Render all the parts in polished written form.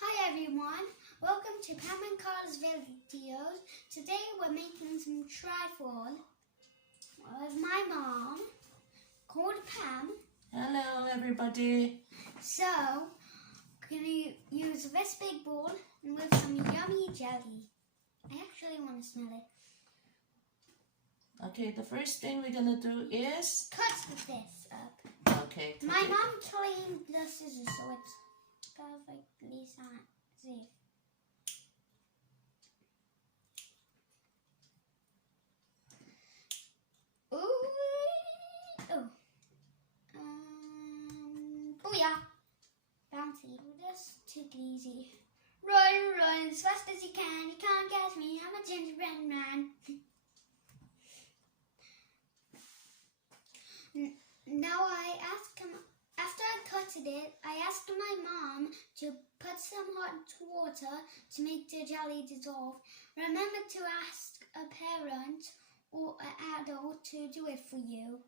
Hi everyone, welcome to PamCarl's videos. Today we're making some trifle with my mom called Pam. Hello everybody. So, we're going to use this big bowl and with some yummy jelly. I actually want to smell it. Okay, the first thing we're gonna do is Cut this up. okay. My mom cleaned the scissors so it's perfectly safe. Ooh. Oh. Booyah. Bouncy. Just take it easy. Run as fast as you can. You can't catch me. I'm a gingerbread man. Now after I cutted it, I asked my mom to put some hot water to make the jelly dissolve. Remember to ask a parent or an adult to do it for you.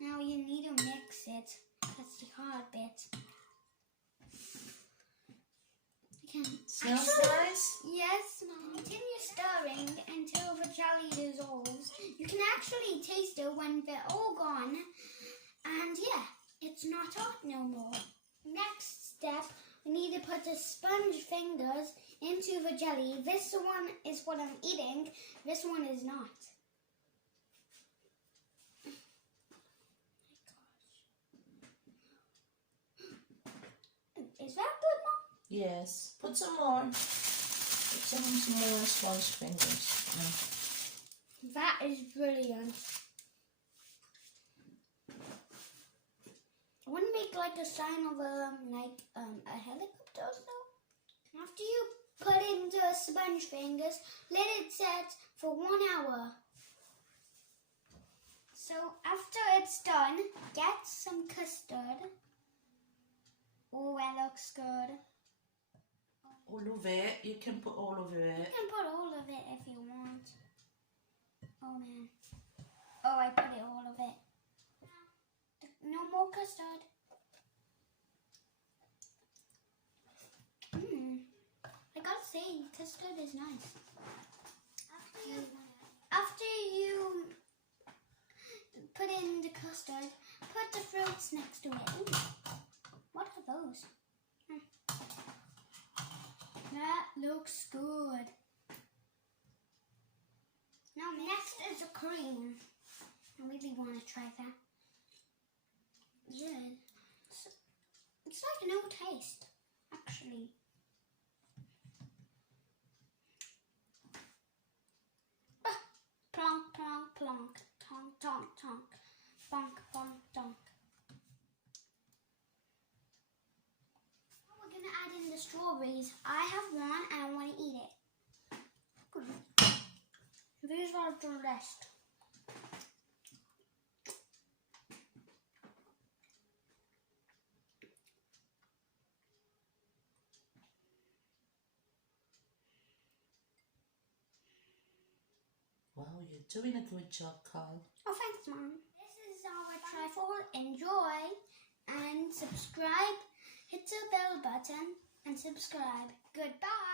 Now you need to mix it. That's the hard bit. Smells nice? Yes, Mom. Continue stirring until the jelly dissolves. You can actually taste it when they're all gone. And yeah, it's not hot no more. Next step, we need to put the sponge fingers into the jelly. This one is what I'm eating. This one is not. Is that good, Mom? Yes. Put some more. Put some more sponge fingers. That is brilliant. I want to make like a sign of a helicopter or so. After you put in the sponge fingers, let it set for 1 hour. So after it's done, get some custard. Oh, that looks good. All of it. You can put all of it. You can put all of it if you want. Oh man. Oh, I put it all of it. No more custard. I gotta say, custard is nice. After you put in the custard, put the fruits next to it. Ooh, what are those? That looks good. Now next is the cream. I really want to try that. Yeah, it's like no taste, actually. Plonk, plonk, plonk, tonk, tonk, tonk, bonk, bonk, donk. Now we're gonna add in the strawberries. I have one and I want to eat it. These are the rest. Wow, you're doing a good job, Carl. Oh, thanks, Mom. This is our trifle. Enjoy and subscribe. Hit the bell button and subscribe. Goodbye.